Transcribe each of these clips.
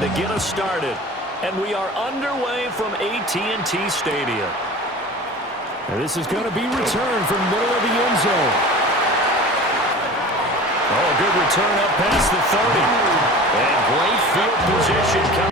to get us started. And we are underway from AT&T Stadium. And this is going to be returned from the middle of the end zone. Oh, good return up past the 30. And great field position.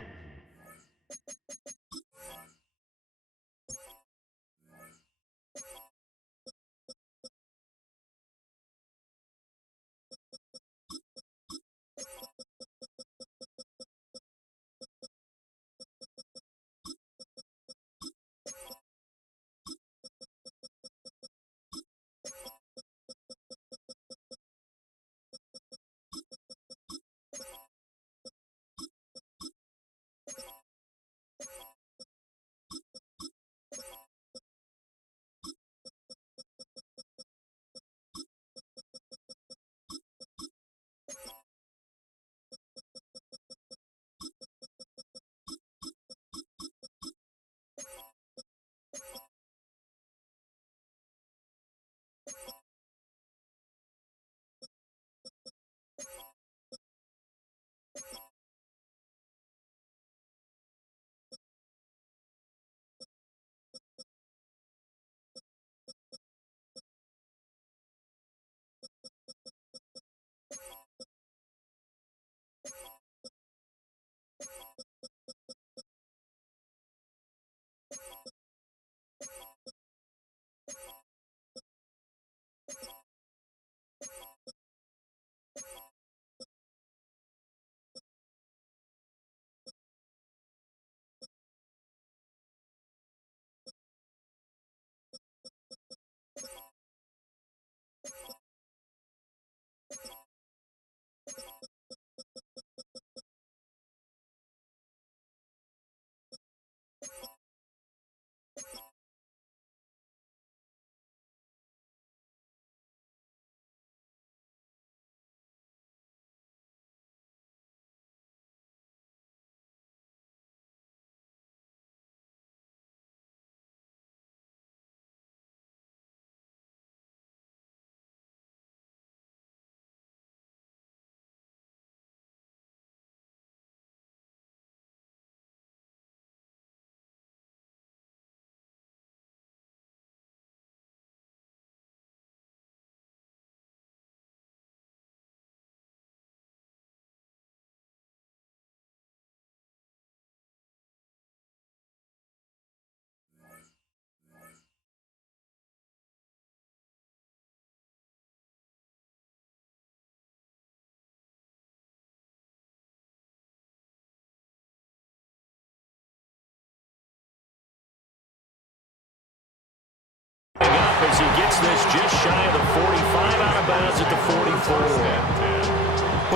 As he gets this just shy of the 45, out of bounds at the 44.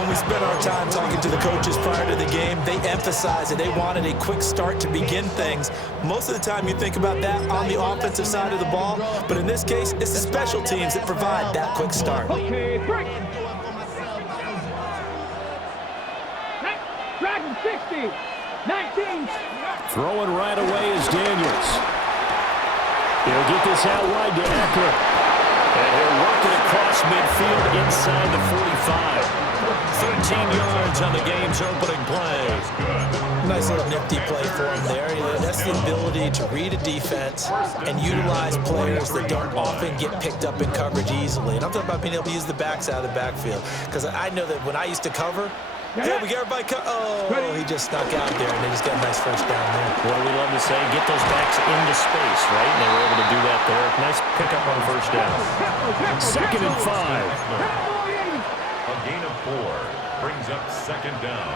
When we spent our time talking to the coaches prior to the game, they emphasized that they wanted a quick start to begin things. Most of the time you think about that on the offensive side of the ball, but in this case, it's the special teams that provide that quick start. Okay, break. Dragon 60, 19. Throwing right away is Daniels. He'll get this out wide to Eckler. And he'll work it across midfield inside the 45. 13 yards on the game's opening play. Nice little nifty play for him there. That's the ability to read a defense and utilize players that don't often get picked up in coverage easily. And I'm talking about being able to use the backside of the backfield. Because I know that when I used to cover, hey, we got everybody he just snuck out there, and they just got a nice first down there. What do we love to say? Get those backs into space, right? And they were able to do that there. Nice pickup on first down. 2nd and 5. A gain of 4 brings up 2nd down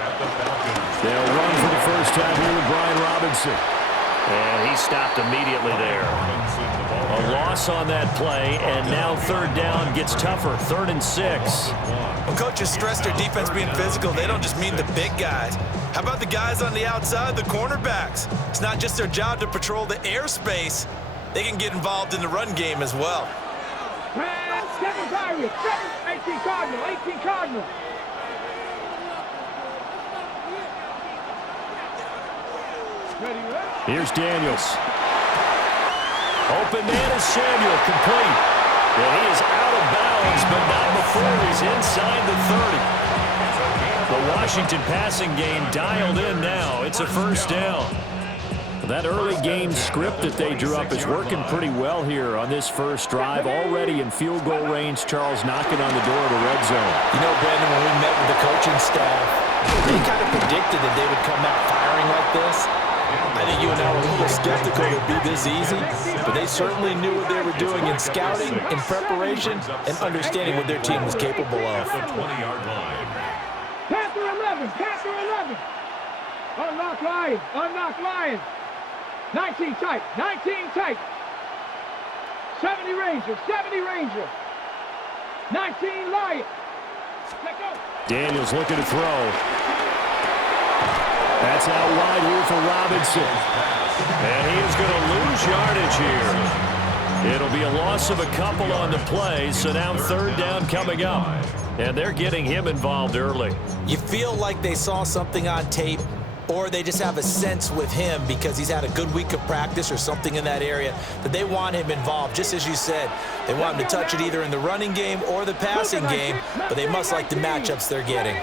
at the Falcons. They'll run for the first time here with Brian Robinson. And he stopped immediately there. A loss on that play, and now 3rd down gets tougher. 3rd and 6. When coaches stress their defense being physical, they don't just mean the big guys. How about the guys on the outside, the cornerbacks? It's not just their job to patrol the airspace. They can get involved in the run game as well. 18 Cardinal, 18 Cardinal. Here's Daniels. Open man is Samuel, complete. And he is out of bounds, but not before he's inside the 30. The Washington passing game dialed in now. It's a first down. That early game script that they drew up is working pretty well here on this first drive. Already in field goal range, Charles knocking on the door of the red zone. You know, Brandon, when we met with the coaching staff, they kind of predicted that they would come out firing like this. I think you and I were a little skeptical it would be this easy, but they certainly knew what they were doing in scouting, in preparation, and understanding what their team was capable of. The 20-yard line. Panther 11, Panther 11. Unlock Lions, unlock Lions. 19 tight, 19 tight. 70 Rangers, 70 Rangers. 19 Lions. Let go. Daniels looking to throw. That's out wide here for Robinson. And he is going to lose yardage here. It'll be a loss of a couple on the play, so now third down coming up. And they're getting him involved early. You feel like they saw something on tape, or they just have a sense with him because he's had a good week of practice or something in that area that they want him involved. Just as you said, they want him to touch it either in the running game or the passing game, but they must like the matchups they're getting.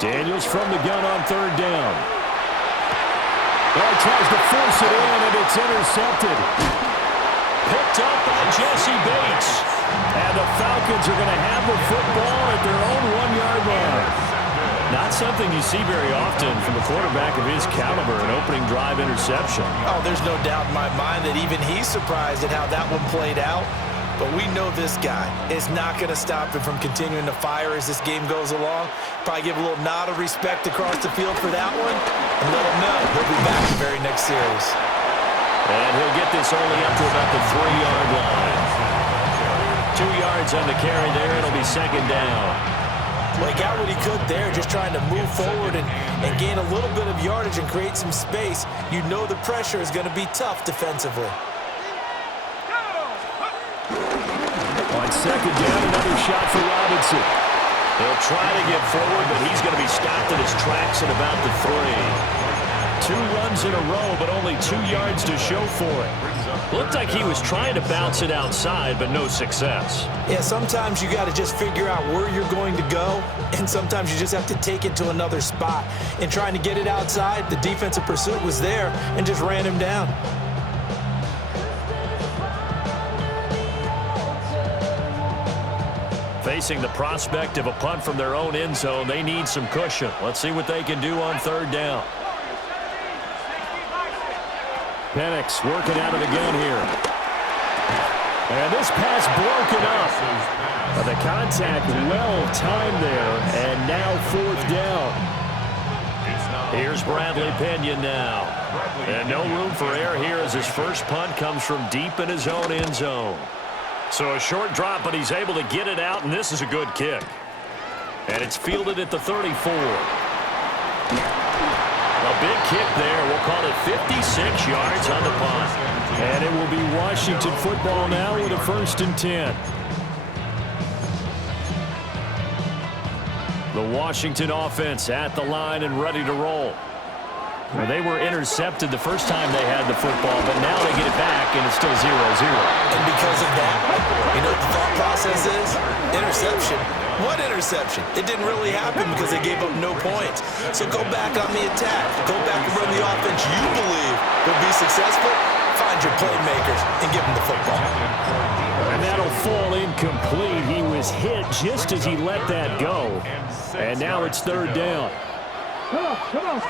Daniels from the gun on third down. Well, tries to force it in, and it's intercepted. Picked up by Jesse Bates. And the Falcons are going to have the football at their own 1-yard line. Not something you see very often from a quarterback of his caliber, an opening drive interception. Oh, there's no doubt in my mind that even he's surprised at how that one played out. But we know this guy is not going to stop him from continuing to fire as this game goes along. Probably give a little nod of respect across the field for that one, and let him know he'll be back the very next series. And he'll get this only up to about the 3-yard line. 2 yards on the carry there. It'll be second down. Well, he got what he could there, just trying to move forward and gain a little bit of yardage and create some space. You know the pressure is going to be tough defensively. On second down, another shot for Robinson. He'll try to get forward, but he's going to be stopped in his tracks at about the 3. 2 runs in a row, but only 2 yards to show for it. Looked like he was trying to bounce it outside, but no success. Yeah, sometimes you got to just figure out where you're going to go, and sometimes you just have to take it to another spot. And trying to get it outside, the defensive pursuit was there and just ran him down. Facing the prospect of a punt from their own end zone, they need some cushion. Let's see what they can do on third down. Penix working out of the gun here. And this pass broken up. The contact well timed there, and now fourth down. Here's Bradley Pinion now. And no room for error here as his first punt comes from deep in his own end zone. So a short drop, but he's able to get it out, and this is a good kick. And it's fielded at the 34. A big kick there. We'll call it 56 yards on the punt. And it will be Washington football now with a 1st and 10. The Washington offense at the line and ready to roll. Well, they were intercepted the first time they had the football, but now they get it back, and it's still 0-0. And because of that, you know what the thought process is? Interception. What interception? It didn't really happen because they gave up no points. So go back on the attack. Go back and run the offense you believe will be successful. Find your playmakers and give them the football. And that'll fall incomplete. He was hit just as he let that go. And now it's third down. Come on, come on.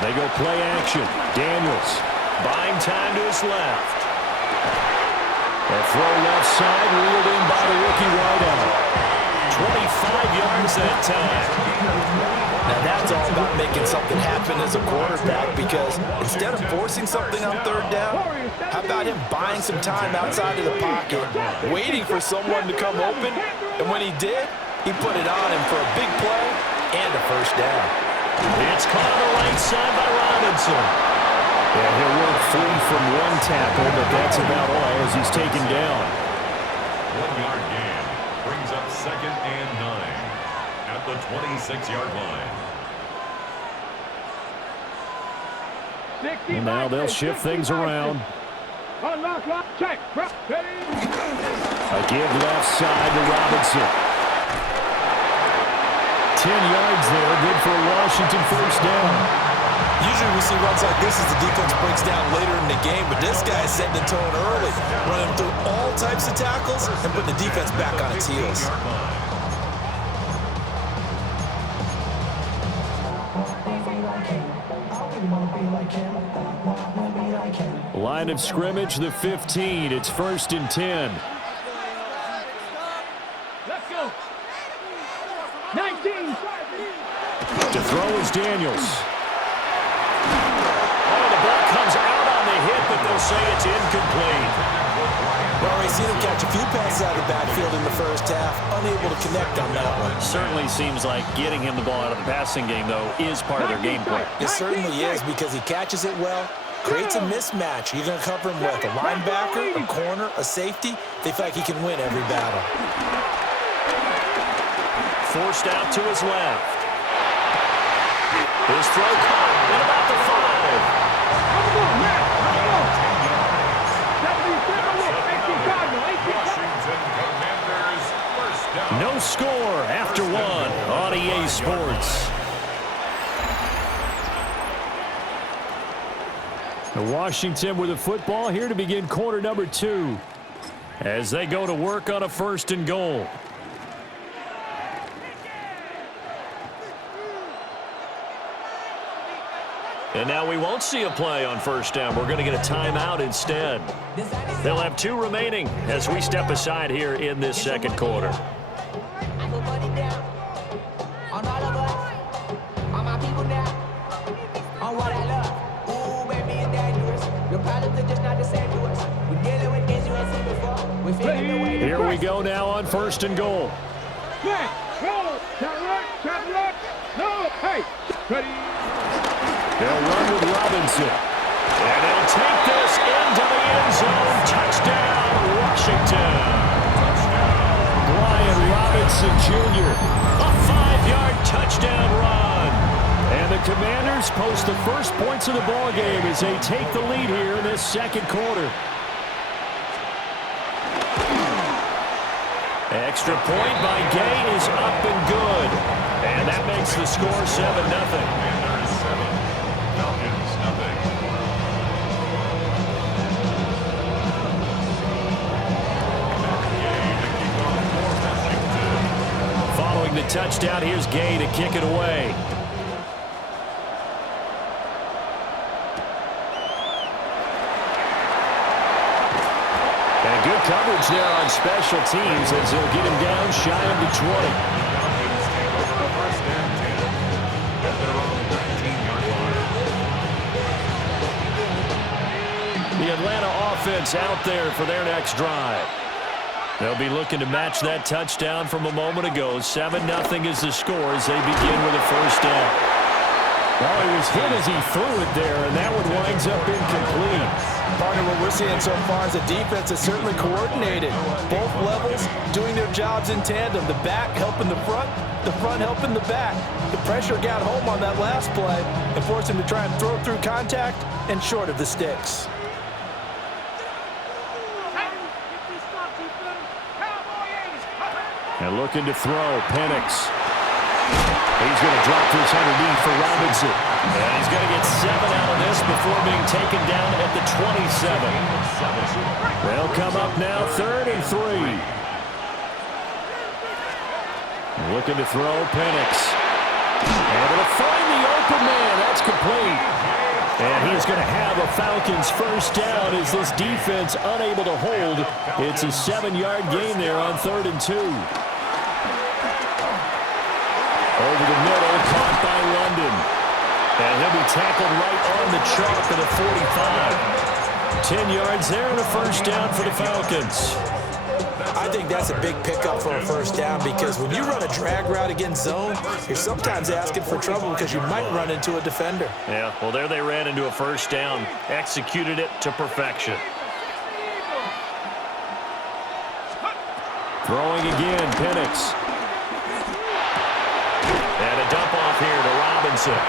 They go play action. Daniels Buying time to his left. A throw left side, reeled in by the rookie wideout. 25 yards that time. Now that's all about making something happen as a quarterback, because instead of forcing something on third down, how about him buying some time outside of the pocket, waiting for someone to come open, and when he did, he put it on him for a big play and a first down. It's caught on the right side by Robinson. And he'll work free from one tackle, but that's about all as he's taken down. 1-yard gain brings up 2nd and 9 at the 26-yard line. And now they'll shift things around. Unlock, lock, check. A give left side to Robinson. yards there. Good for a Washington first down. Usually we see runs like this as the defense breaks down later in the game, but this guy is setting the tone early, running through all types of tackles and putting the defense back on its heels. Line of scrimmage, the 15. It's 1st and 10. Let's go. 19. To throw is Daniels. Oh, the ball comes out on the hit, but they'll say it's incomplete. Well, we've seen him catch a few passes out of the backfield in the first half, unable to connect on that one. Certainly seems like getting him the ball out of the passing game, though, is part of their game plan. It certainly is, because he catches it well, creates a mismatch. You're going to cover him with a linebacker, a corner, a safety. They feel like he can win every battle. Forced out to his left. His throw caught at about the 5. No score after one on EA Sports. Washington with the football here to begin quarter number 2 as they go to work on a 1st and goal. And now we won't see a play on 1st down. We're going to get a timeout instead. They'll have 2 remaining as we step aside here in this second quarter. Here we go now on 1st and goal. They'll run with Robinson. And they'll take this into the end zone. Touchdown, Washington. Brian Robinson Jr. A 5-yard touchdown run. And the Commanders post the first points of the ball game as they take the lead here in this second quarter. Extra point by Gay is up and good. And that makes the score 7-0. Following the touchdown, here's Gay to kick it away. And good coverage there on special teams as they'll get him down shy of the 20. The Atlanta offense out there for their next drive. They'll be looking to match that touchdown from a moment ago. 7-0 is the score as they begin with a 1st down. Well, he was hit as he threw it there, and that one winds up incomplete. Partner, what we're seeing so far is the defense is certainly coordinated. Both levels doing their jobs in tandem. The back helping the front helping the back. The pressure got home on that last play and forced him to try and throw through contact and short of the sticks. And looking to throw, Penix. He's going to drop this underneath for Robinson. And he's going to get 7 out of this before being taken down at the 27. They'll come up now 3rd and 3. Looking to throw, Penix. Able to find the open man. That's complete. And he's going to have a Falcons 1st down as this defense unable to hold. It's a 7-yard gain there on 3rd and 2. Over the middle, caught by London. And he'll be tackled right on the chalk at a 45. 10 yards there and a 1st down for the Falcons. I think that's a big pickup for a 1st down, because when you run a drag route against zone, you're sometimes asking for trouble because you might run into a defender. Yeah, well, there they ran into a 1st down, executed it to perfection. Throwing again, Penix. And a dump off here to Robinson.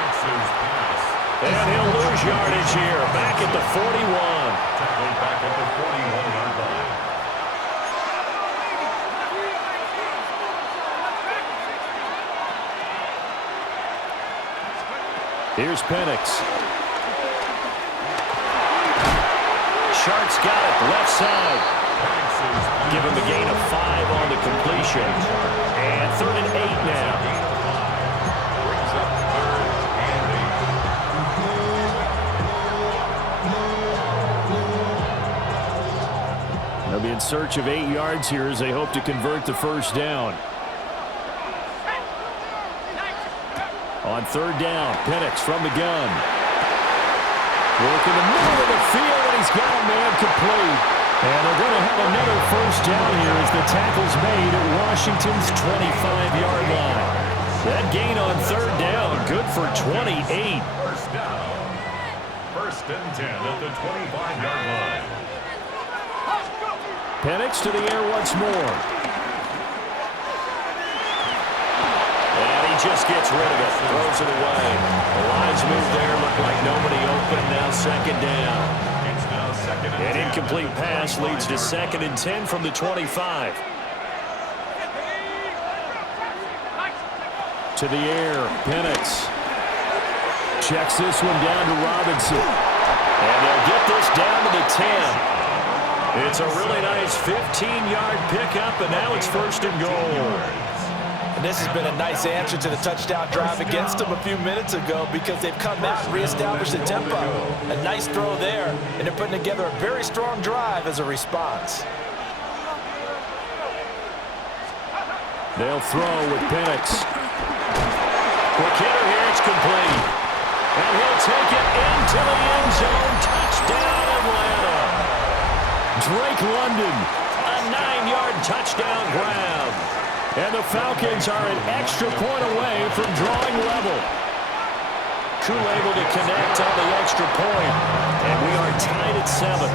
And he'll lose yardage here, back at the 41. Back at the 41-yard line. Here's Penix. Sharks got it, left side. Give him a gain of 5 on the completion. And 3rd and 8 now. Brings up 3rd and 8. They'll be in search of 8 yards here as they hope to convert the first down. On 3rd down, Penix from the gun. Working the middle of the field, and he's got a man complete. And they're going to have another first down here as the tackle's made at Washington's 25-yard line. That gain on 3rd down, good for 28. First down. 1st and 10 at the 25-yard line. Penix to the air once more. And he just gets rid of it, throws it away. The lines move there, look like nobody open, now 2nd down. It's now 2nd and 10. An incomplete pass leads to 2nd and 10 from the 25. To the air, Penix. Checks this one down to Robinson. And they'll get this down to the 10. It's a really nice 15-yard pickup, and now it's 1st and goal. And this has been a nice answer to the touchdown drive against them a few minutes ago because they've come out and reestablished the tempo. A nice throw there, and they're putting together a very strong drive as a response. They'll throw with Penix. Quick hitter here, it's complete. And he'll take it into the end zone. Touchdown, Atlanta. Drake London. A 9-yard touchdown grab. And the Falcons are an extra point away from drawing level. Crew able to connect on the extra point. And we are tied at 7.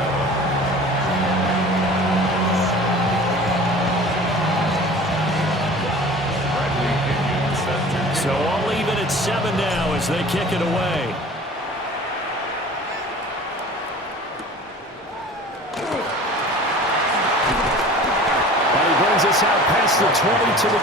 So all even at 7 now as they kick it away. And he brings us out past the 20 to the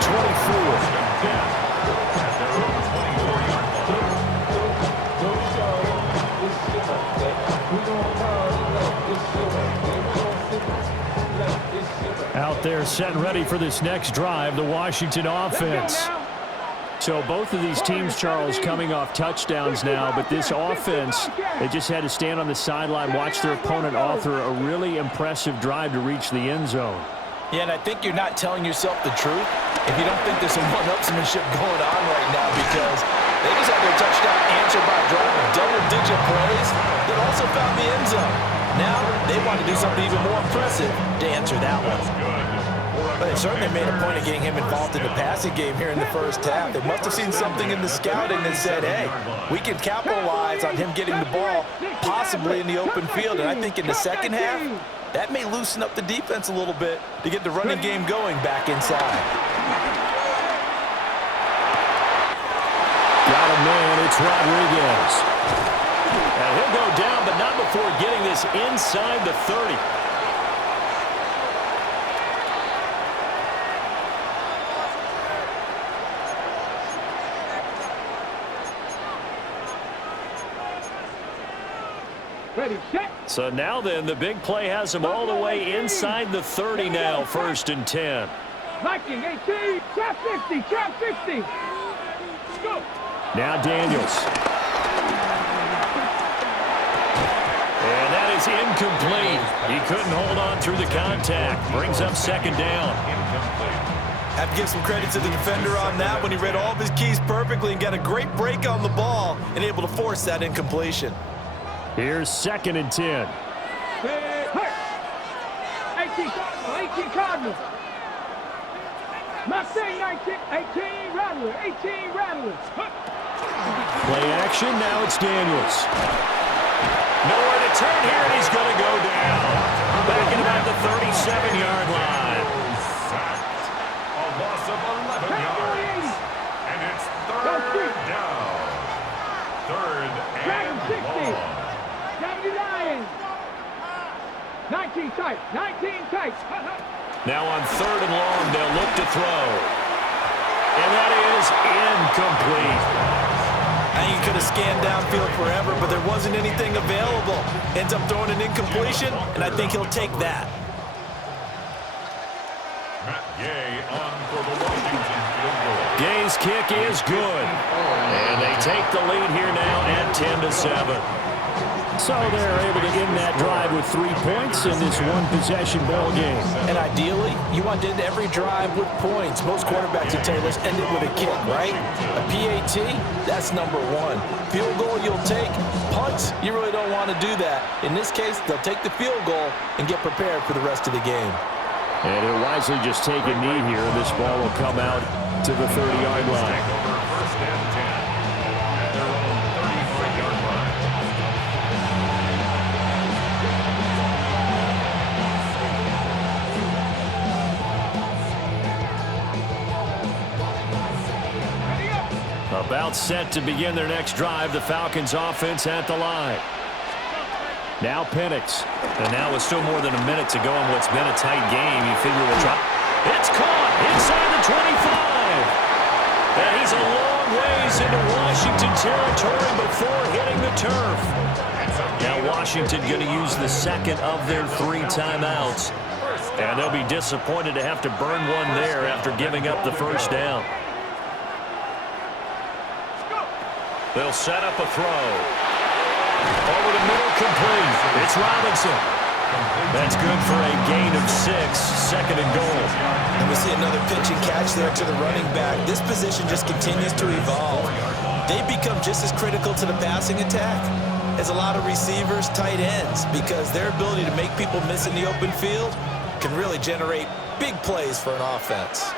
24. Out there set and ready for this next drive, the Washington offense. So both of these teams, Charles, coming off touchdowns now, but this offense, they just had to stand on the sideline, watch their opponent author a really impressive drive to reach the end zone. Yeah, and I think you're not telling yourself the truth if you don't think there's some one-upsmanship going on right now because they just had their touchdown answered by a drive of double-digit plays that also found the end zone. Now they want to do something even more impressive to answer that one. But they certainly made a point of getting him involved in the passing game here in the first half. They must have seen something in the scouting that said, hey, we can capitalize on him getting the ball possibly in the open field. And I think in the second half, that may loosen up the defense a little bit to get the running game going back inside. Got a man, it's Rodriguez. And he'll go down, but not before getting this inside the 30. Ready, set. So now then, the big play has him all the way inside the 30 now, 1st and 10. Viking 18, trap 50, trap 50. Go. Now Daniels. And that is incomplete. He couldn't hold on through the contact. Brings up 2nd down. Have to give some credit to the defender on that when he read all of his keys perfectly and got a great break on the ball and able to force that incompletion. Here's 2nd and 10. Hey, 18 Cardinals. Mustang 19, 18 Rattler, 18 Rattler. Play action, now it's Daniels. Nowhere to turn here, and he's going to go down. Back at about the 37-yard line. Sacked. A loss of 11 yards. And it's 3rd down. 3rd and 60. 79. 19 tight, 19 tight. Now on 3rd and long, they'll look to throw. And that is incomplete. And he could have scanned downfield forever, but there wasn't anything available. Ends up throwing an incompletion, and I think he'll take that. Gay on for the Washington field goal. Gay's kick is good. And they take the lead here now at 10-7. So they're able to end that drive with 3 points in this one-possession ball game. And ideally, you want to end every drive with points. Most quarterbacks would tell you, let's end it with a kick, right? A PAT, that's number one. Field goal you'll take. Punts, you really don't want to do that. In this case, they'll take the field goal and get prepared for the rest of the game. And he'll wisely just take a knee here. This ball will come out to the 30-yard line. First and 10 at their own 35-yard line. About set to begin their next drive. The Falcons offense at the line. Now Penix. And now with still more than a minute to go in what's been a tight game, you figure we'll try. It's caught inside the 25. And he's a long ways into Washington territory before hitting the turf. Now Washington going to use the second of their 3 timeouts. And they'll be disappointed to have to burn one there after giving up the first down. They'll set up a throw. Over the middle, complete. It's Robinson. That's good for a gain of 6, second and goal. And we see another pitch and catch there to the running back. This position just continues to evolve. They become just as critical to the passing attack as a lot of receivers, tight ends, because their ability to make people miss in the open field can really generate big plays for an offense.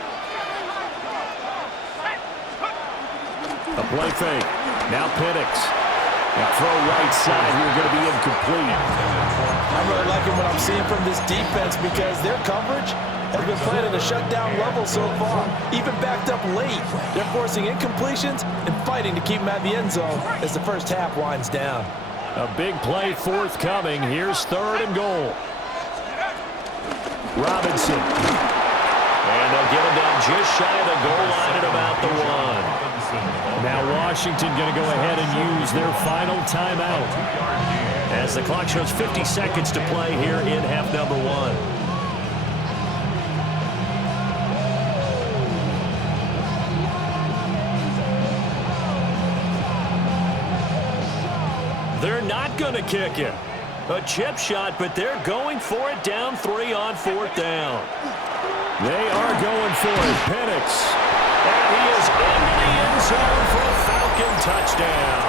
A play fake. Now Penix. And throw right side here going to be incomplete. I'm really liking what I'm seeing from this defense because their coverage has been playing at a shutdown level so far. Even backed up late, they're forcing incompletions and fighting to keep them at the end zone as the first half winds down. A big play forthcoming. Here's 3rd and goal. Robinson. And they'll get him down just shy of the goal line at about the 1. Now Washington going to go ahead and use their final timeout. As the clock shows 50 seconds to play here in half number 1. They're not going to kick it. A chip shot, but they're going for it down 3 on 4th down. They are going for it. Penix. And he is into the end zone for a Falcon touchdown.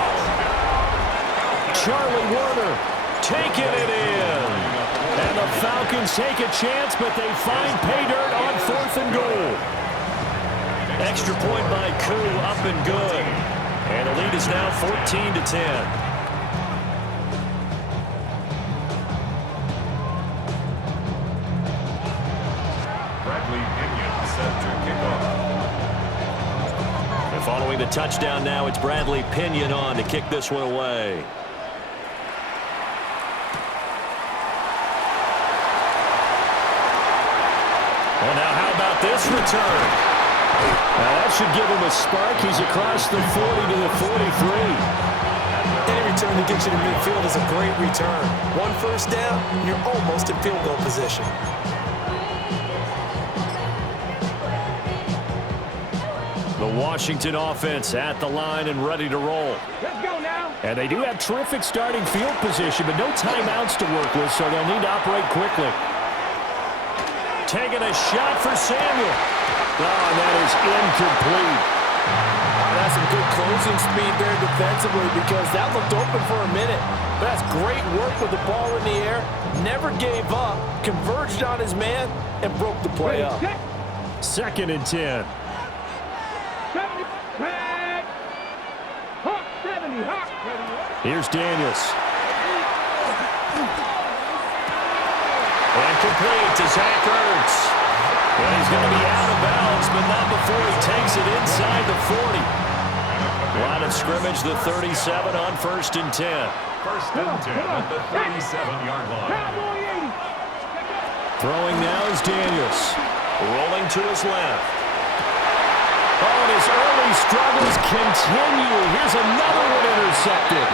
Charlie Warner taking it in. And the Falcons take a chance, but they find pay dirt on 4th and goal. Extra point by Koo, up and good. And the lead is now 14-10. Following the touchdown now, it's Bradley Pinion on to kick this one away. Well, now how about this return? Now that should give him a spark. He's across the 40 to the 43. Any return that gets you to midfield is a great return. 1 first down, and you're almost in field goal position. The Washington offense at the line and ready to roll. Let's go now. And they do have terrific starting field position, but no timeouts to work with, so they'll need to operate quickly. Taking a shot for Samuel. Oh, and that is incomplete. That's some good closing speed there defensively because that looked open for a minute. But that's great work with the ball in the air. Never gave up, converged on his man, and broke the play up. 2nd and 10. 70, hot. Here's Daniels. And complete to Zach Ertz. And he's going to be out of bounds, but not before he takes it inside the 40. Line of scrimmage, the 37 on 1st and 10. 1st and 10 at the 37-yard line. Throwing now is Daniels. Rolling to his left. Oh, and his early struggles continue. Here's another one intercepted.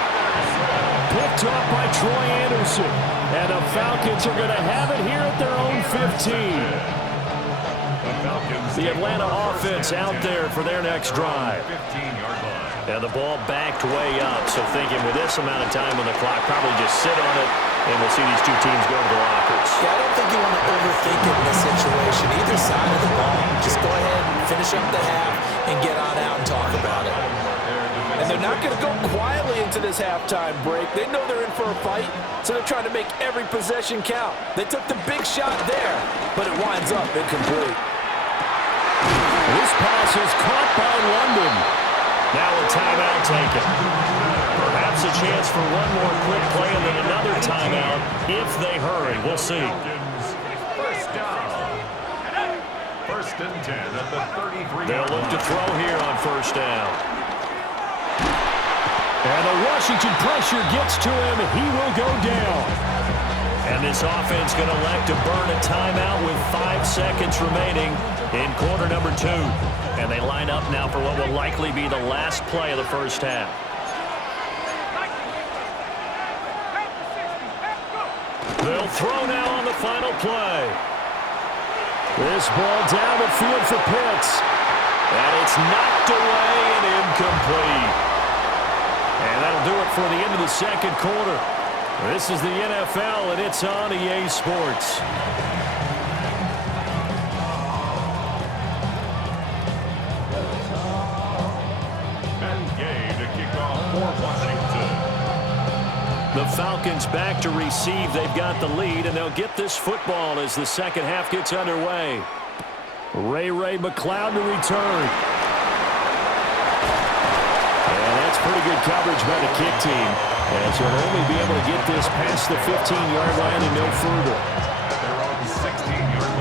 Picked up by Troy Anderson. And the Falcons are going to have it here at their own 15. The Atlanta offense out there for their next drive. And the ball backed way up, so thinking with this amount of time on the clock, probably just sit on it, and we'll see these two teams go to the lockers. Yeah, I don't think you want to overthink it in this situation. Either side of the ball, just go ahead and finish up the half and get on out and talk about it. And they're not going to go quietly into this halftime break. They know they're in for a fight, so they're trying to make every possession count. They took the big shot there, but it winds up incomplete. This pass is caught by London. Now a timeout taken. Perhaps a chance for one more quick play and then another timeout if they hurry. We'll see. First down. First and 10 at the 33. They'll look to throw here on first down. And the Washington pressure gets to him. He will go down. And this offense going to elect to burn a timeout with 5 seconds remaining in quarter number 2. And they line up now for what will likely be the last play of the first half. They'll throw now on the final play. This ball down the field for Pitts. And it's knocked away and incomplete. And that'll do it for the end of the second quarter. This is the NFL, and it's on EA Sports. MaineB to kick off for Washington. The Falcons back to receive. They've got the lead, and they'll get this football as the second half gets underway. Ray McLeod to return. And that's pretty good coverage by the kick team. And so they'll only be able to get this past the 15-yard line and no further. At their own 16-yard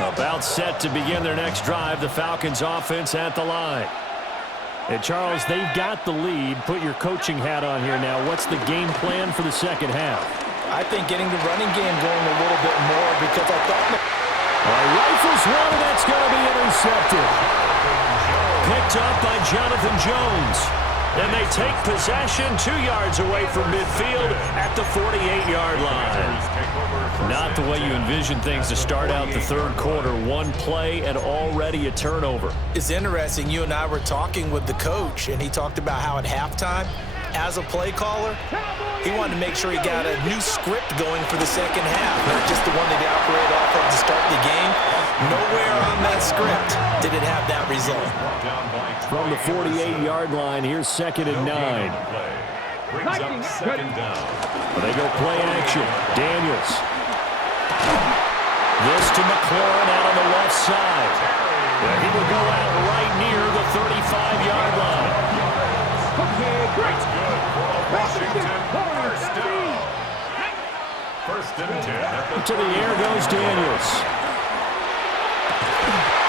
line. About set to begin their next drive. The Falcons offense at the line. And Charles, they've got the lead. Put your coaching hat on here now. What's the game plan for the second half? I think getting the running game going a little bit more because I thought... Rifles one, and that's going to be intercepted. Picked up by Jonathan Jones. And they take possession 2 yards away from midfield at the 48-yard line. Not the way you envision things to start out the third quarter. One play and already a turnover. It's interesting. You and I were talking with the coach, and he talked about how at halftime, as a play caller, he wanted to make sure he got a new script going for the second half, not just the one that he operated off of to start the game. Nowhere on that script did it have that result. From the 48-yard line, here's 2nd and 9. Brings up second down. They go play action. Daniels. This to McLaurin out on the left side. He will go out right near the 35-yard line. That's good for Washington. First down. First and 10. To the air goes Daniels.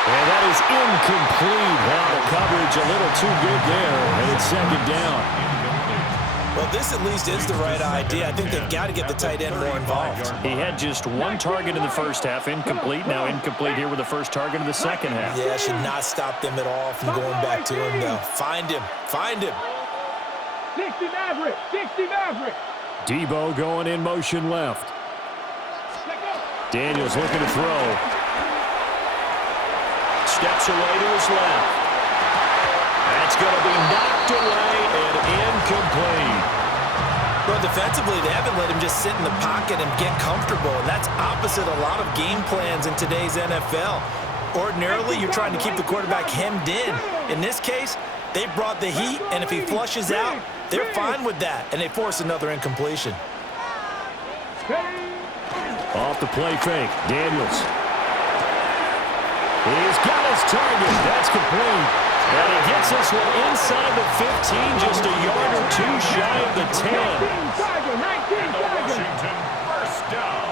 And that is incomplete. Well, the coverage a little too good there, and it's second down. Well, this at least is the right idea. I think they've got to get the tight end more involved. He had just one target in the first half, incomplete. Now incomplete here with the first target of the second half. Yeah, should not stop them at all from going back to him, though. Find him. Find him. 60 Maverick. 60 Maverick. Debo going in motion left. Daniels looking to throw. Steps away to his left. That's going to be knocked away and incomplete. Well, defensively, they haven't let him just sit in the pocket and get comfortable, and that's opposite a lot of game plans in today's NFL. Ordinarily, you're trying to keep the quarterback hemmed in. In this case, they brought the heat, and if he flushes out, they're fine with that, and they force another incompletion. Off the play fake, Daniels. He's got his target. That's complete. And he gets this one inside the 15, just a yard or two shy of the 10. Washington first down.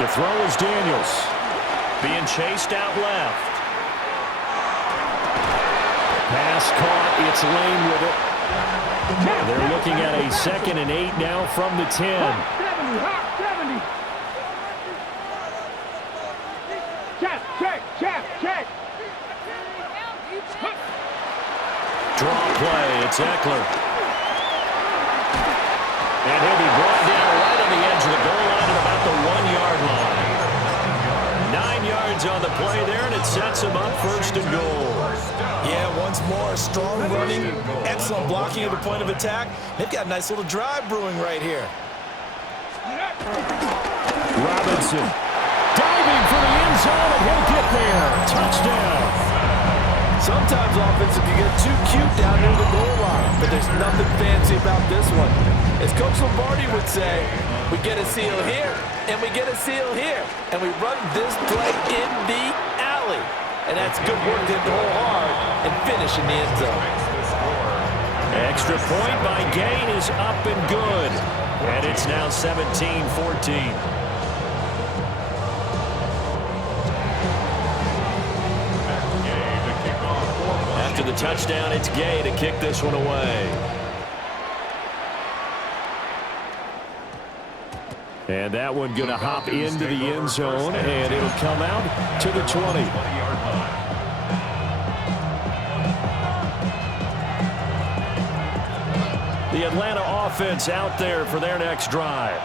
To throw is Daniels. Being chased out left. Pass caught. It's Lane with it. They're looking at a 2nd and 8 now from the 10. 70, hot 70. Check, check, check, check. Draw play. It's Eckler. And he'll be brought down right on the edge of the goal line at about the 1-yard line. 9 yards on the play there, and it sets him up first and goal. Yeah, once more, strong running, excellent blocking at the point of attack. They've got a nice little drive brewing right here. Robinson diving for the end zone, and he'll get there. Touchdown. Sometimes offensive can get too cute down near the goal line, but there's nothing fancy about this one. As Coach Lombardi would say, we get a seal here, and we get a seal here, and we run this play in the alley. And that's good work to hit the hole hard and finish in the end zone. Extra point by Gain is up and good. And it's now 17-14. After the touchdown, it's Gay to kick this one away. And that one going to hop into the end zone, and it'll come out to the 20. The Atlanta offense out there for their next drive.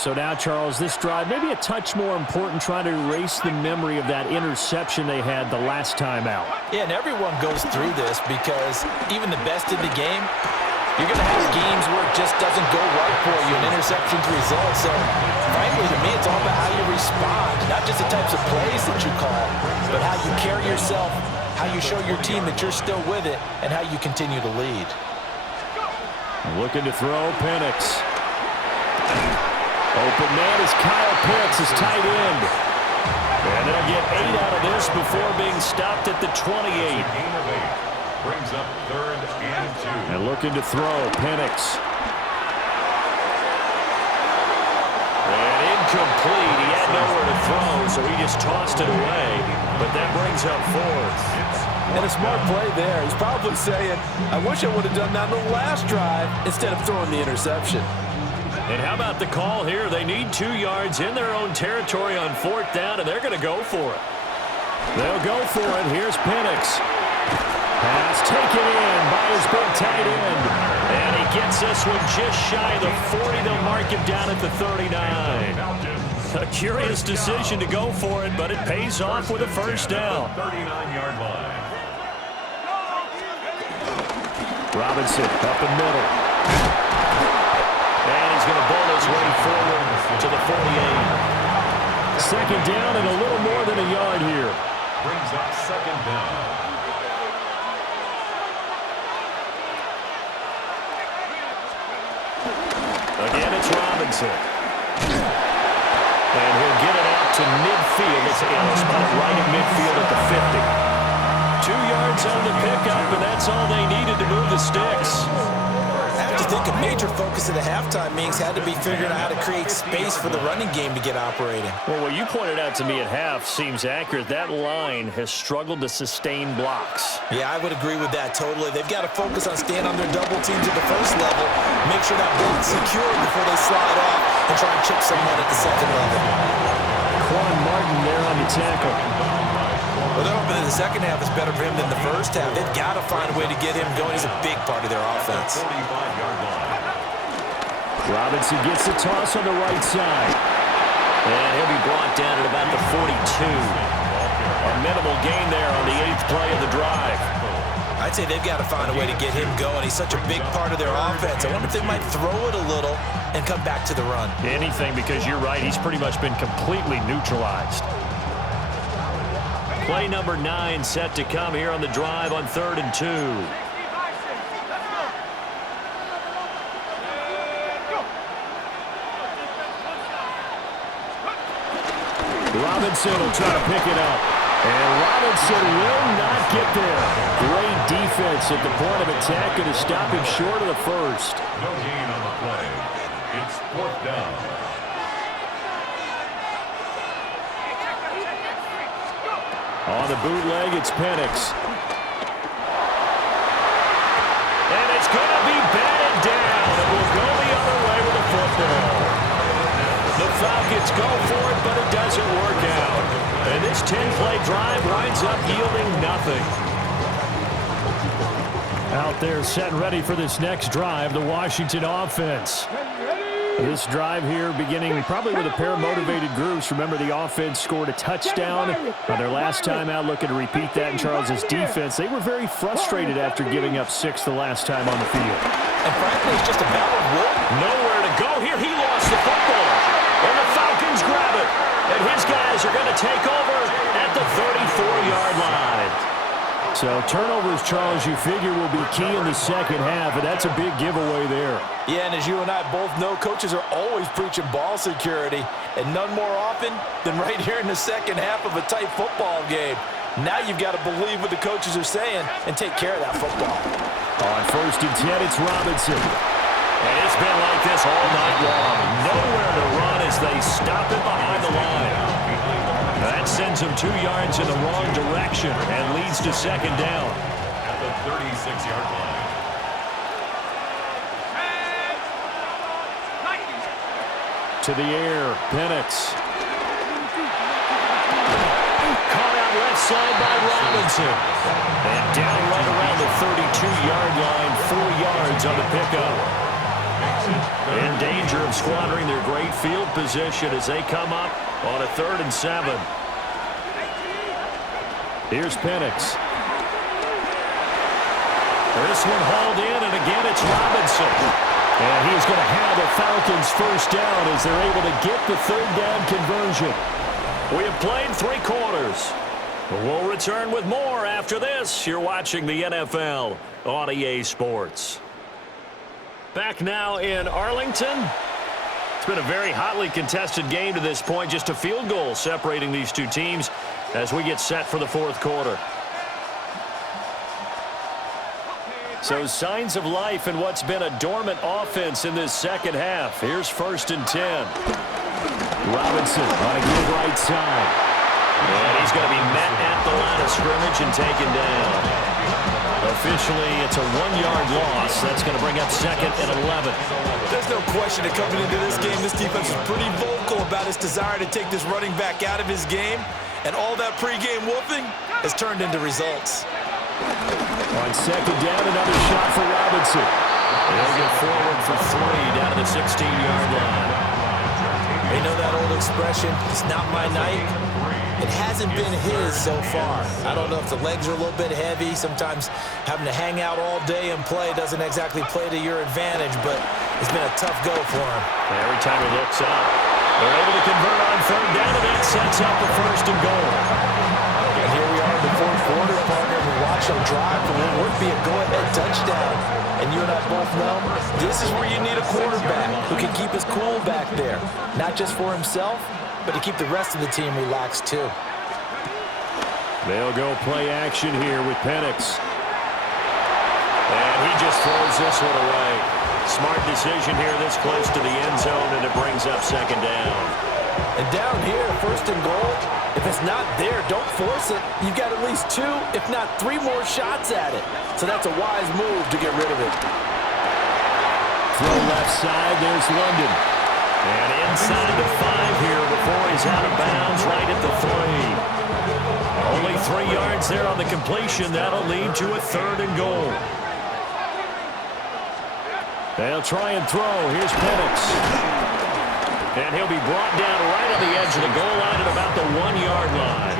So now, Charles, this drive maybe a touch more important, trying to erase the memory of that interception they had the last time out. Yeah, and everyone goes through this because even the best in the game, you're going to have games where it just doesn't go right for you, and interceptions result. So, frankly, to me, it's all about how you respond, not just the types of plays that you call, but how you carry yourself, how you show your team that you're still with it, and how you continue to lead. Looking to throw, Penix. Open man is Kyle Pitts, his tight end. And they'll get 8 out of this before being stopped at the 28. Brings up 3rd and 2. And looking to throw, Penix. And incomplete. He had nowhere to throw, so he just tossed it away. But that brings up 4th. And a smart play there. He's probably saying, I wish I would have done that on the last drive instead of throwing the interception. And how about the call here? They need 2 yards in their own territory on 4th down, and they're going to go for it. They'll go for it. Here's Penix. Pass taken in by his big tight end. And he gets this one just shy of the 40. They'll mark him down at the 39. A curious decision to go for it, but it pays off with a first down. 39-yard line. Robinson up the middle. And he's going to bowl his way forward to the 48. Second down and a little more than a yard here. Brings up 2nd down. Again, it's Robinson. And he'll get it out to midfield. It's spot right at midfield at the 50. 2 yards on the pickup, and that's all they needed to move the sticks. I have to think a major focus of the halftime meetings had to be figuring out how to create space for the running game to get operating. Well, what you pointed out to me at half seems accurate. That line has struggled to sustain blocks. Yeah, I would agree with that totally. They've got to focus on staying on their double teams at the first level, make sure that block's secured before they slide off and try and chip someone at the second level. Quan Martin there on the tackle. Well, they're hoping that the second half is better for him than the first half. They've got to find a way to get him going. He's a big part of their offense. 45-yard line. Robinson gets the toss on the right side. And he'll be brought down at about the 42. A minimal gain there on the 8th play of the drive. I'd say they've got to find a way to get him going. He's such a big part of their offense. I wonder if they might throw it a little and come back to the run. Anything, because you're right, he's pretty much been completely neutralized. Play number 9 set to come here on the drive on 3rd and 2. Robinson will try to pick it up. And Robinson will not get there. Great defense at the point of attack, and to stop him short of the first. No gain on the play. It's 4th down. On the bootleg, it's Penix. And it's going to be batted down. It will go the other way with the football. The Falcons go for it, but it doesn't work out. And this this 10-play drive winds up yielding nothing. Out there set and ready for this next drive, the Washington offense. This drive here beginning probably with a pair of motivated groups. Remember, the offense scored a touchdown on their last time out, looking to repeat that in Charles's defense. They were very frustrated after giving up 6 the last time on the field. And frankly, it's just a battle of will. Nowhere to go here. He lost the football. And the Falcons grab it. And his guys are going to take over at the 34-yard line. So turnovers, Charles, you figure will be key in the second half, and that's a big giveaway there. Yeah, and as you and I both know, coaches are always preaching ball security, and none more often than right here in the second half of a tight football game. Now you've got to believe what the coaches are saying and take care of that football. On 1st and 10, it's Robinson. And it's been like this all night long. Nowhere to run as they stop it behind the line. That sends him 2 yards in the wrong direction and leads to second down. At the 36-yard line. To the air, Penix. Caught out left side by Robinson. And down right around the 32-yard line, 4 yards on the pickup. In danger of squandering their great field position as they come up on a 3rd and 7. Here's Penix. This one hauled in, and again it's Robinson. And he's going to have the Falcons first down as they're able to get the 3rd down conversion. We have played 3 quarters. We'll return with more after this. You're watching the NFL on EA Sports. Back now in Arlington. It's been a very hotly contested game to this point. Just a field goal separating these two teams as we get set for the 4th quarter. So signs of life in what's been a dormant offense in this second half. Here's 1st and 10. Robinson on a good right side. And he's going to be met at the line of scrimmage and taken down. Officially, it's a 1-yard loss. That's going to bring up 2nd and 11. There's no question that coming into this game, this defense is pretty vocal about its desire to take this running back out of his game. And all that pregame whooping has turned into results. On 2nd down, another shot for Robinson. They'll get forward for 3 down to the 16-yard line. You know that old expression, it's not my night? It hasn't been his so far. I don't know if the legs are a little bit heavy. Sometimes having to hang out all day and play doesn't exactly play to your advantage, but it's been a tough go for him. Every time he looks up, they're able to convert on 3rd down, and that sets up a 1st and goal. And here we are in the 4th quarter, partner. We watch them drive for what would be a go-ahead touchdown. And you and I both know this is where you need a quarterback who can keep his cool back there. Not just for himself, but to keep the rest of the team relaxed too. They'll go play action here with Penix. And he just throws this one away. Smart decision here this close to the end zone, and it brings up 2nd down. And down here, 1st and goal, if it's not there, don't force it. You've got at least 2, if not 3 more shots at it. So that's a wise move to get rid of it. Throw left side, there's London. And inside the 5 here before he's out of bounds right at the 3. Only 3 yards there on the completion. That'll lead to a 3rd and goal. They'll try and throw. Here's Penix. And he'll be brought down right on the edge of the goal line at about the 1-yard line.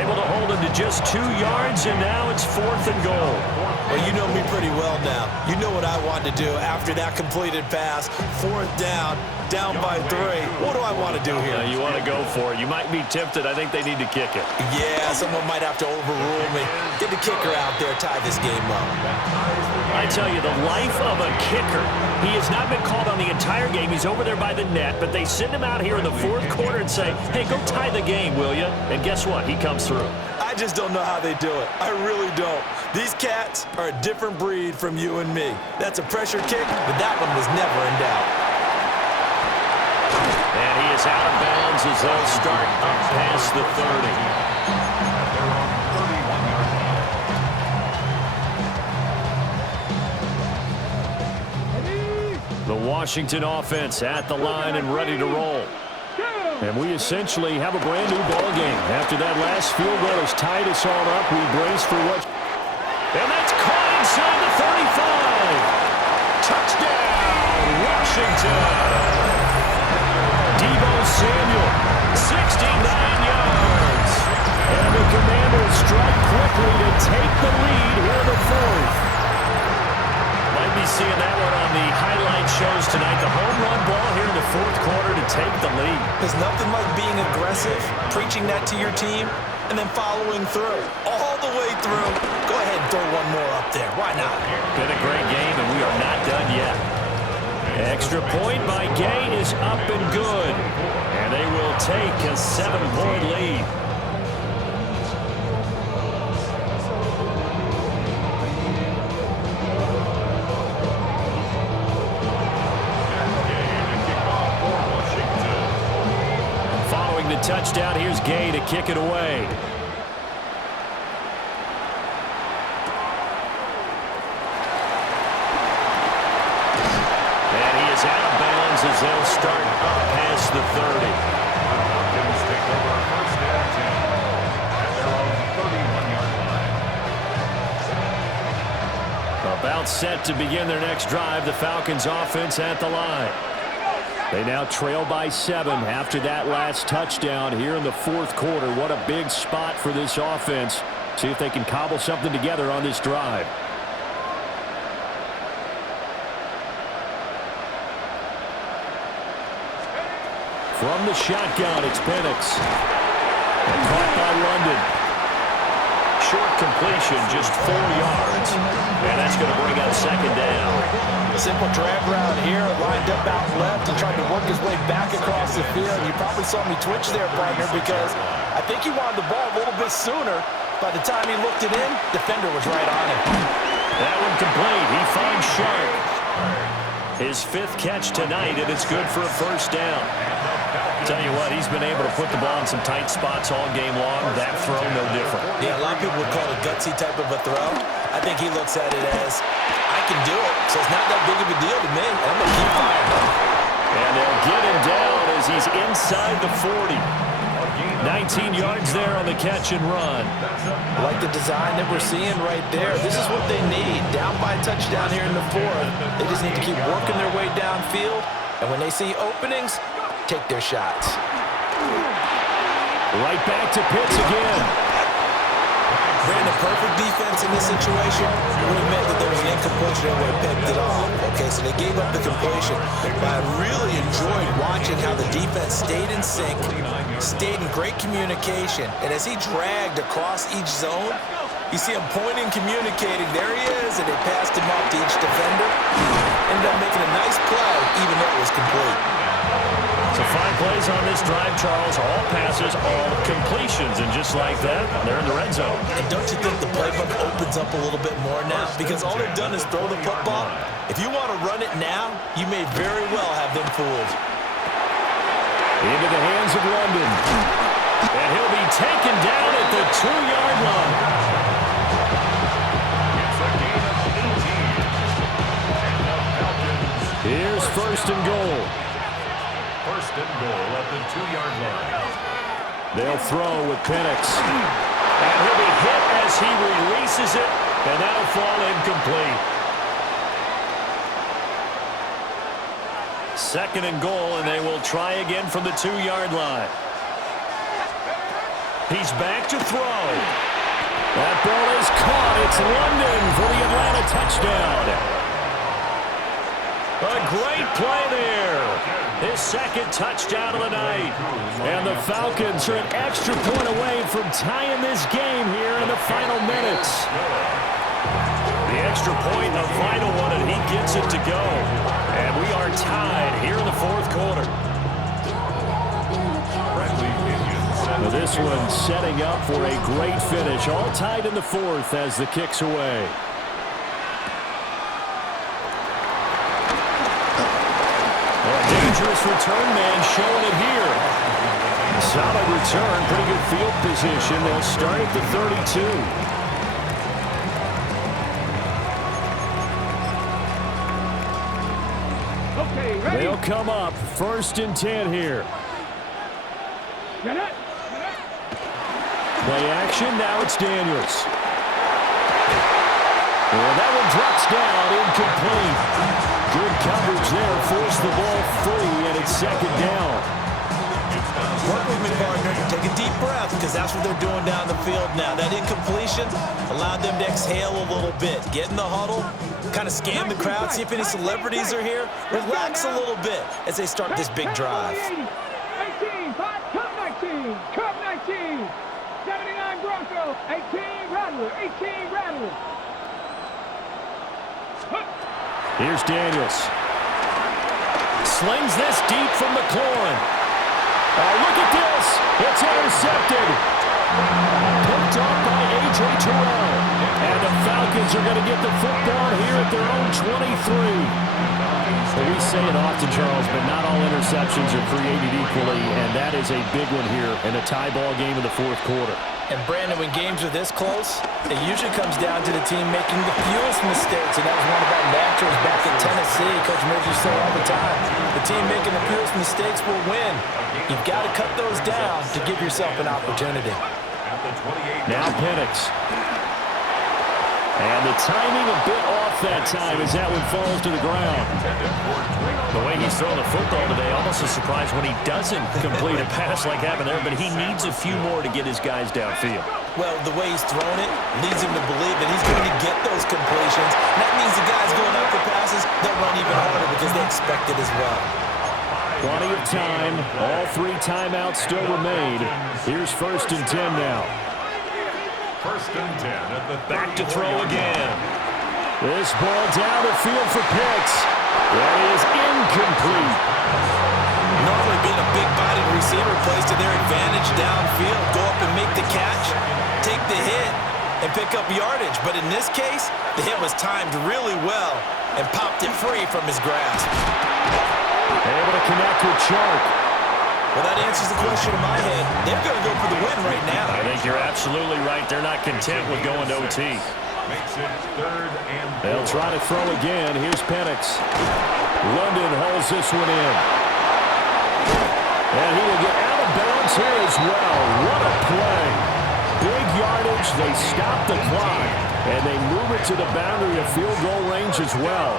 Able to hold him to just 2 yards, and now it's 4th and goal. Well, you know me pretty well now. You know what I want to do after that completed pass. 4th down, down by 3. What do I want to do here? You want to go for it. You might be tempted. I think they need to kick it. Yeah, someone might have to overrule me. Get the kicker out there, tie this game up. I tell you, the life of a kicker. He has not been called on the entire game. He's over there by the net, but they send him out here in the 4th quarter and say, hey, go tie the game, will you? And guess what? He comes through. I just don't know how they do it. I really don't. These cats are a different breed from you and me. That's a pressure kick, but that one was never in doubt. And he is out of bounds as they'll start up past the 30. The Washington offense at the line and ready to roll. And we essentially have a brand new ball game after that last field goal has tied us all up. We brace for what... And that's caught inside the 35. Touchdown, Washington. Deebo Samuel, 69 yards. And the Commanders strike quickly to take the lead here in the fourth. Might be seeing that one on the highlight shows tonight. The home run ball here in the fourth quarter to take the lead. There's nothing like being aggressive, preaching that to your team, and then following through. All the way through. Go ahead and throw one more up there. Why not? Been a great game, and we are not done yet. Extra point by Gay is up and good. And they will take a 7-point lead. Following the touchdown, here's Gay to kick it away. As they'll start up past the 30. Falcons take over first and 10 at their own 31-yard line. About set to begin their next drive. The Falcons offense at the line. They now trail by 7 after that last touchdown here in the fourth quarter. What a big spot for this offense. See if they can cobble something together on this drive. From the shotgun, it's Penix. And caught by London. Short completion, just 4 yards. And that's going to bring up second down. Simple drag route here, lined up out left and tried to work his way back across the field. You probably saw me twitch there, partner, because I think he wanted the ball a little bit sooner. By the time he looked it in, defender was right on him. That one complete. He finds Sharp. His 5th catch tonight, and it's good for a first down. Tell you what, he's been able to put the ball in some tight spots all game long. That throw, no different. Yeah, a lot of people would call it gutsy type of a throw. I think he looks at it as, I can do it, so it's not that big of a deal to me. I'm going to keep firing. And they'll get him down as he's inside the 40. 19 yards there on the catch and run. I like the design that we're seeing right there. This is what they need. Down by a touchdown here in the fourth. They just need to keep working their way downfield. And when they see openings, take their shots. Right back to Pitts again. Brandon, perfect defense in this situation would have meant that there was an incompletion and would have picked it off. Okay, so they gave up the completion. But I really enjoyed watching how the defense stayed in sync, stayed in great communication. And as he dragged across each zone, you see him pointing, communicating. There he is, and they passed him off to each defender. Ended up making a nice play, even though it was complete. So 5 plays on this drive, Charles. All passes, all completions. And just like that, they're in the red zone. And don't you think the playbook opens up a little bit more now? Because all they've done is throw the football. If you want to run it now, you may very well have them fooled. Into the hands of London. And he'll be taken down at the 2-yard line. It's a gain of 18. And the Falcons. Here's first and goal. First and goal at the 2-yard line. They'll throw with Penix. And he'll be hit as he releases it, and that'll fall incomplete. Second and goal, and they will try again from the 2-yard line. He's back to throw. That ball is caught. It's London for the Atlanta touchdown. A great play there. His second touchdown of the night. And the Falcons are an extra point away from tying this game here in the final minutes. The extra point, a vital one, and he gets it to go. And we are tied here in the fourth quarter. Now this one setting up for a great finish. All tied in the fourth as the kick's away. Dangerous return man showing it here. Solid return, pretty good field position. They'll start at the 32. Okay, ready? They'll come up first and 10 here. Get it. Play action, now it's Daniels. And that one drops down, incomplete. Good coverage there, forced the ball free, and it's second down. Work with me, partner. Take a deep breath, because that's what they're doing down the field now. That incompletion allowed them to exhale a little bit. Get in the huddle, kind of scan the crowd, see if any celebrities are here. Relax a little bit as they start this big drive. 18, Cup 19, Cup 19, 79 Broncos, 18 Rattler, 18 Rattler. Here's Daniels. Slings this deep from McLaurin. Oh, look at this. It's intercepted. Picked off by A.J. Terrell. And the Falcons are going to get the football here at their own 23. We say it often, Charles, but not all interceptions are created equally, and that is a big one here in a tie ball game in the fourth quarter. And, Brandon, when games are this close, it usually comes down to the team making the fewest mistakes, and that was one of our mantras back in Tennessee. Coach Murphy said all the time, the team making the fewest mistakes will win. You've got to cut those down to give yourself an opportunity. Now Penix. And the timing a bit off that time as that one falls to the ground. The way he's throwing the football today, almost a surprise when he doesn't complete a pass like happened there, but he needs a few more to get his guys downfield. Well, the way he's thrown it leads him to believe that he's going to get those completions. And that means the guys going up for passes, they'll run even harder because they expect it as well. Plenty of time. All three timeouts still remain. Here's 1st and 10 now. 1st and 10 at the Back to throw again. This ball down the field for Pitts. That is incomplete. Normally being a big-bodied receiver plays to their advantage downfield. Go up and make the catch, take the hit, and pick up yardage. But in this case, the hit was timed really well and popped it free from his grasp. Able to connect with Chark. Well, that answers the question in my head. They're going to go for the win right now. I think you're absolutely right. They're not content with going to OT. makes it 3rd and 4. They'll try to throw again. Here's Penix. London holds this one in. And he will get out of bounds here as well. What a play. Big yardage. They stop the clock. And they move it to the boundary of field goal range as well.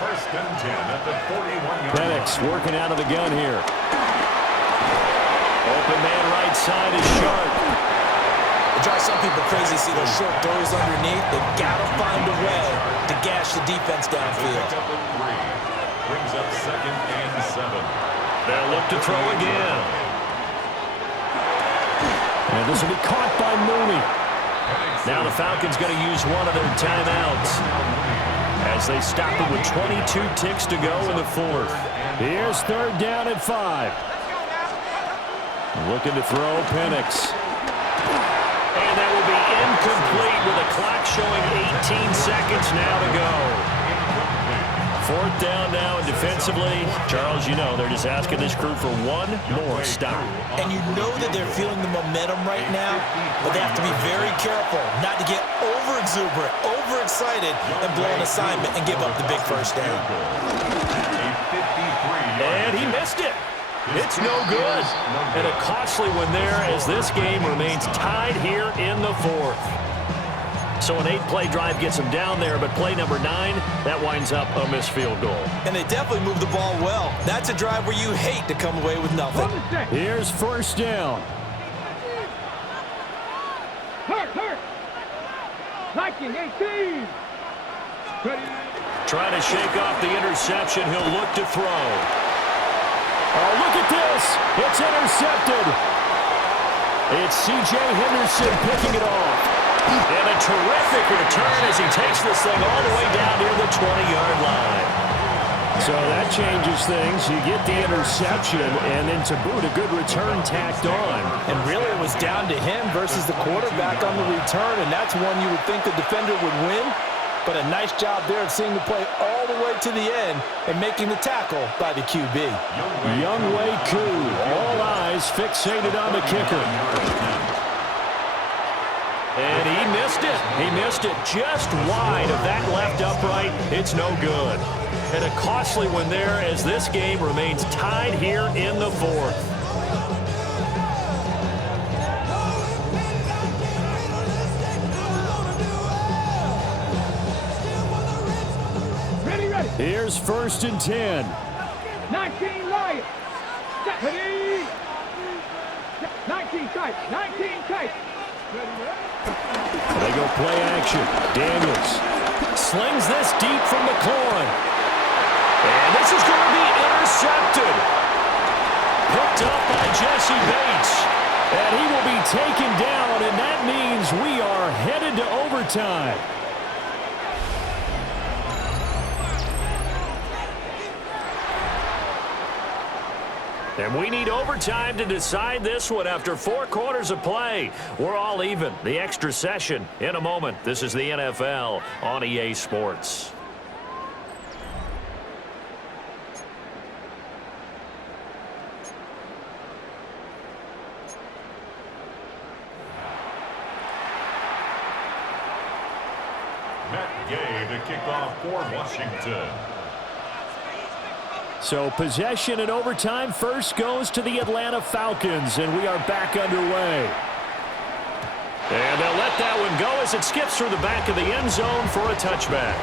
1st and 10 at the 41-yard line. Penix working out of the gun here. Open man right side is Sharp. It drives some people crazy to see those short throws underneath. They've got to find a way to gash the defense downfield. Pick up a 3. Brings up 2nd and 7. They'll look to throw again. And this will be caught by Mooney. Now the Falcons going to use one of their timeouts as they stop it with 22 ticks to go in the fourth. Here's 3rd down and 5. Looking to throw Penix. And that will be incomplete with the clock showing 18 seconds now to go. 4th down now, and defensively, Charles, you know, they're just asking this crew for one more stop. And you know that they're feeling the momentum right now, but they have to be very careful not to get over-exuberant, overexcited, and blow an assignment and give up the big first down. And he missed it. It's no good. And a costly one there as this game remains tied here in the fourth. So an 8-play drive gets them down there, but play number 9, that winds up a missed field goal. And they definitely moved the ball well. That's a drive where you hate to come away with nothing. Here's 1st down. Hurt. Liking 18. Trying to shake off the interception. He'll look to throw. Oh, look at this. It's intercepted. It's C.J. Henderson picking it off. And a terrific return as he takes this thing all the way down near the 20-yard line. So that changes things. You get the interception, and then to boot, a good return tacked on. And really, it was down to him versus the quarterback on the return, and that's one you would think the defender would win. But a nice job there of seeing the play all the way to the end and making the tackle by the QB. Younghoe Koo, all eyes fixated on the kicker. And he missed it. He missed it just wide of that left upright. It's no good. And a costly one there as this game remains tied here in the fourth. Here's 1st and 10. 19 Lions. Ready. 19 tight. 19 tight. They go play action. Daniels slings this deep from McLaurin. And this is going to be intercepted. Picked up by Jesse Bates. And he will be taken down, and that means we are headed to overtime. And we need overtime to decide this one after 4 quarters of play. We're all even. The extra session in a moment. This is the NFL on EA Sports. MaineB to kick off for Washington. So possession in overtime first goes to the Atlanta Falcons, and we are back underway. And they'll let that one go as it skips through the back of the end zone for a touchback.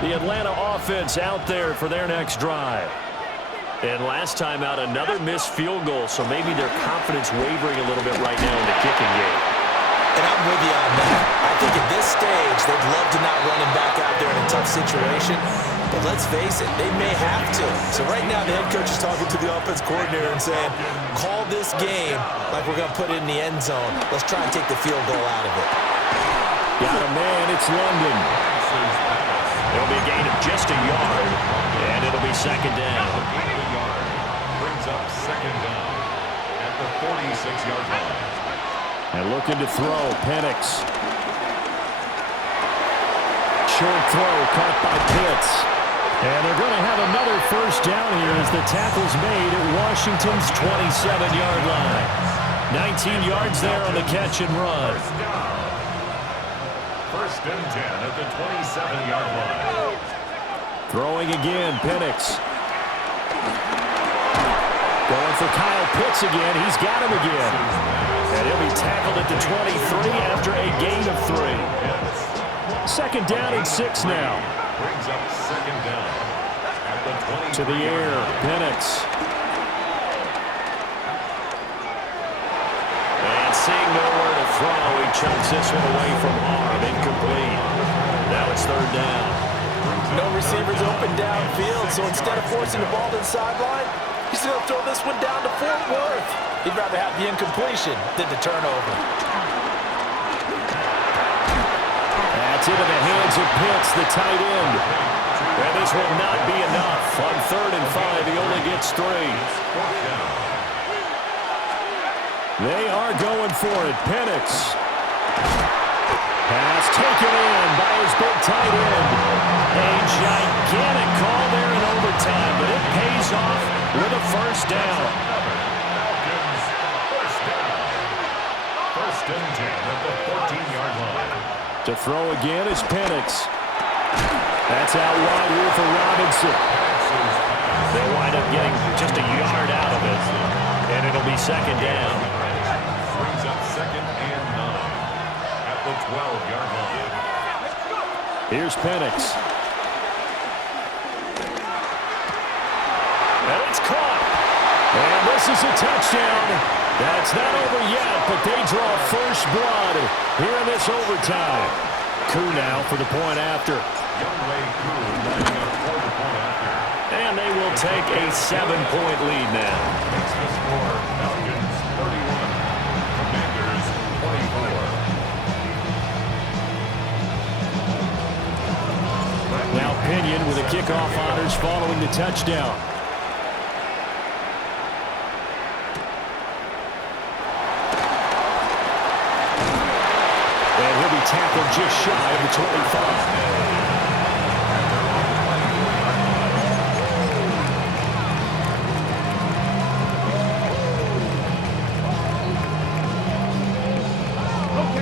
The Atlanta offense out there for their next drive. And last time out, another missed field goal, so maybe their confidence wavering a little bit right now in the kicking game. And I'm with you on that. I think at this stage, they'd love to not run him back out there in a tough situation. But let's face it, they may have to. So right now, the head coach is talking to the offense coordinator and saying, call this game like we're going to put it in the end zone. Let's try and take the field goal out of it. Got a man, it's London. It'll be a gain of just a yard, and it'll be 2nd down. Brings up 2nd down at the 46-yard line. And looking to throw, Penix. Short throw caught by Pitts. And they're going to have another 1st down here as the tackle's made at Washington's 27-yard line. 19 yards there on the catch and run. 1st and 10 at the 27-yard line. Throwing again, Penix. Going for Kyle Pitts again. He's got him again. And he'll be tackled at the 23 after a gain of 3. 2nd down and 6 now. Brings up 2nd down at the 23. To the air, Penix. And seeing nowhere to throw, he chunks this one away from harm. Incomplete. Now it's 3rd down. No receivers open downfield, so instead of forcing the ball to the sideline, he's going to throw this one down to Fort Worth. He'd rather have the incompletion than the turnover. That's into the hands of Pitts, the tight end. And this will not be enough. On 3rd and 5, he only gets 3. They are going for it. Penix. Pass taken in by his big tight end. A gigantic call there in overtime, but it pays off with a 1st down. 1st and 10 at the 14-yard line. To throw again is Penix. That's out wide here for Robinson. They wind up getting just a yard out of it, and it'll be 2nd down. Brings up 2nd and 9 at the 12-yard line. Here's Penix. And it's caught. And this is a touchdown. That's not over yet, but they draw first blood here in this overtime. Koo now for the point after. Youngway Koo lining up for the point after. And they will take a 7-point lead now. Makes the score Falcons 31, Commanders 24. Now Pinion with the kickoff honors following the touchdown. And he'll be tackled just shy of the 25.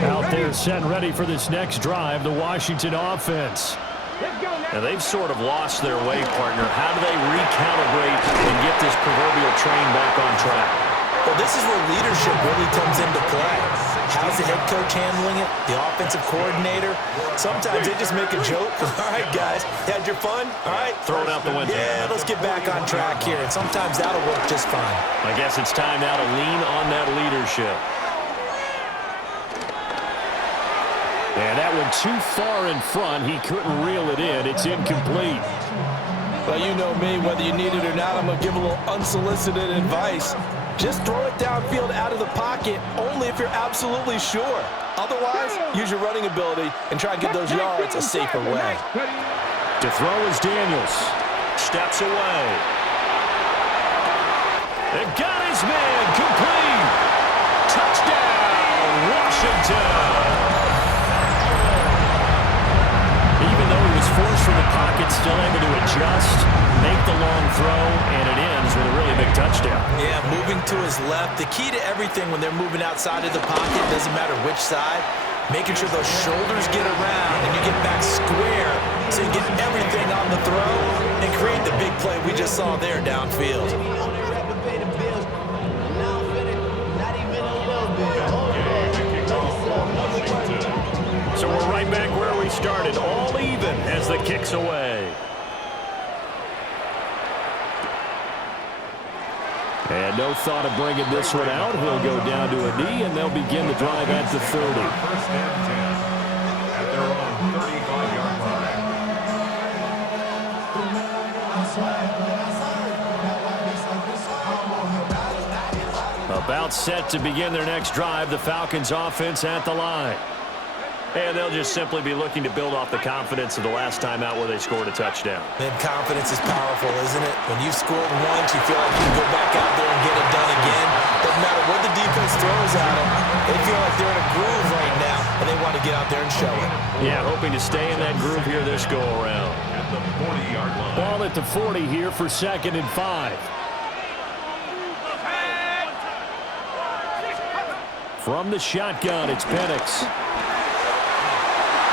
Out there set and ready for this next drive, the Washington offense. And they've sort of lost their way, partner. How do they recalibrate and get this proverbial train back on track? Well, this is where leadership really comes into play. How's the head coach handling it? The offensive coordinator? Sometimes they just make a joke. All right, guys, had your fun? All right. Throw it out the window. Yeah, let's get back on track here, and sometimes that'll work just fine. I guess it's time now to lean on that leadership. And that one too far in front. He couldn't reel it in. It's incomplete. Well, you know me, whether you need it or not, I'm going to give a little unsolicited advice. Just throw it downfield out of the pocket, only if you're absolutely sure. Otherwise, use your running ability and try and get those yards a safer way. To throw is Daniels. Steps away. They've got his man complete. Touchdown, Washington. Even though he was forced from the pocket, still able to adjust, make the long throw, and it ends with a really big touchdown. Yeah, moving to his left. The key to everything when they're moving outside of the pocket, doesn't matter which side, making sure those shoulders get around and you get back square so you get everything on the throw and create the big play we just saw there downfield. So we're right back where we started, all even as the kick's away. And no thought of bringing this one out. He'll go down to a knee, and they'll begin the drive at the 30. First and 10 at their own 35-yard line. About set to begin their next drive, the Falcons offense at the line. And they'll just simply be looking to build off the confidence of the last time out where they scored a touchdown. And confidence is powerful, isn't it? When you've scored once, you feel like you can go back out there and get it done again. Doesn't matter what the defense throws at them. They feel like they're in a groove right now, and they want to get out there and show it. Yeah, hoping to stay in that groove here this go-around. At the 40-yard line. Ball at the 40 here for 2nd and 5. From the shotgun, it's Penix.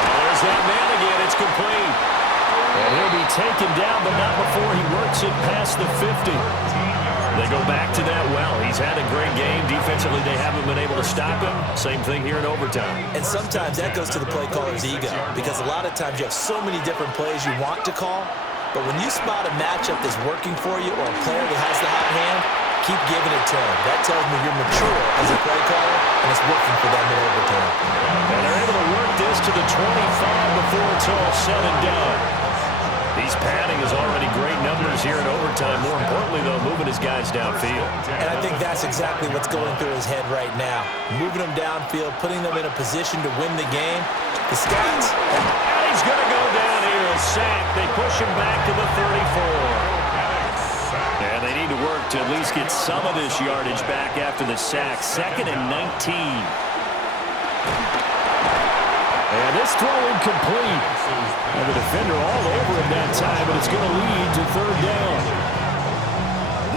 There's that man again. It's complete. And he'll be taken down, but not before he works it past the 50. They go back to that well. He's had a great game. Defensively, they haven't been able to stop him. Same thing here in overtime. And sometimes that goes to the play caller's ego, because a lot of times you have so many different plays you want to call, but when you spot a matchup that's working for you or a player that has the hot hand, keep giving it to him. That tells me you're mature as a play caller, and it's working for them in overtime. And they're able to work this to the 25 before it's all said and done. He's padding his already great numbers here in overtime. More importantly, though, moving his guys downfield. And I think that's exactly what's going through his head right now. Moving them downfield, putting them in a position to win the game. The stats. And he's going to go down here, a sack. They push him back to the 34. And they need to work to at least get some of this yardage back after the sack. 2nd and 19. And this throw incomplete. And the defender all over him that time, but it's going to lead to 3rd down.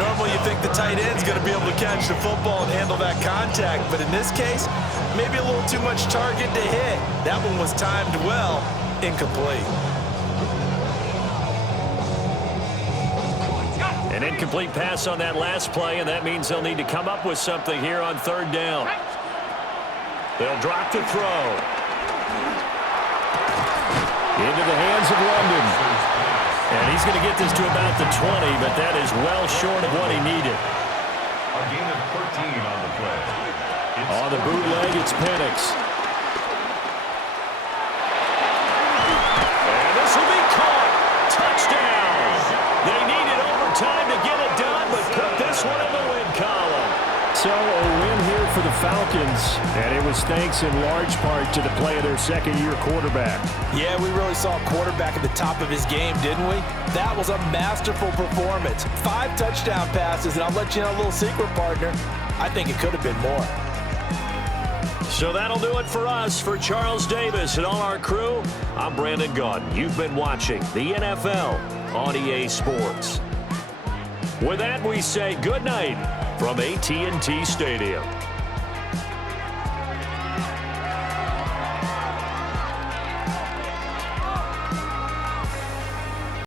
Normally you think the tight end's going to be able to catch the football and handle that contact, but in this case, maybe a little too much target to hit. That one was timed well, incomplete. An incomplete pass on that last play, and that means they'll need to come up with something here on 3rd down. They'll drop to throw. Into the hands of London. And he's going to get this to about the 20, but that is well short of what he needed. A gain of 13 on the play. On the bootleg, it's Penix. And this will be caught. Touchdown. They needed overtime to get it done, but put this one in the win column. So a win here for the Falcons, and it was thanks in large part to the play of their second-year quarterback. Yeah, we really saw a quarterback at the top of his game, didn't we? That was a masterful performance. 5 touchdown passes, and I'll let you know a little secret, partner. I think it could have been more. So that'll do it for us. For Charles Davis and all our crew, I'm Brandon Gaudin. You've been watching the NFL on EA Sports. With that, we say good night from AT&T Stadium.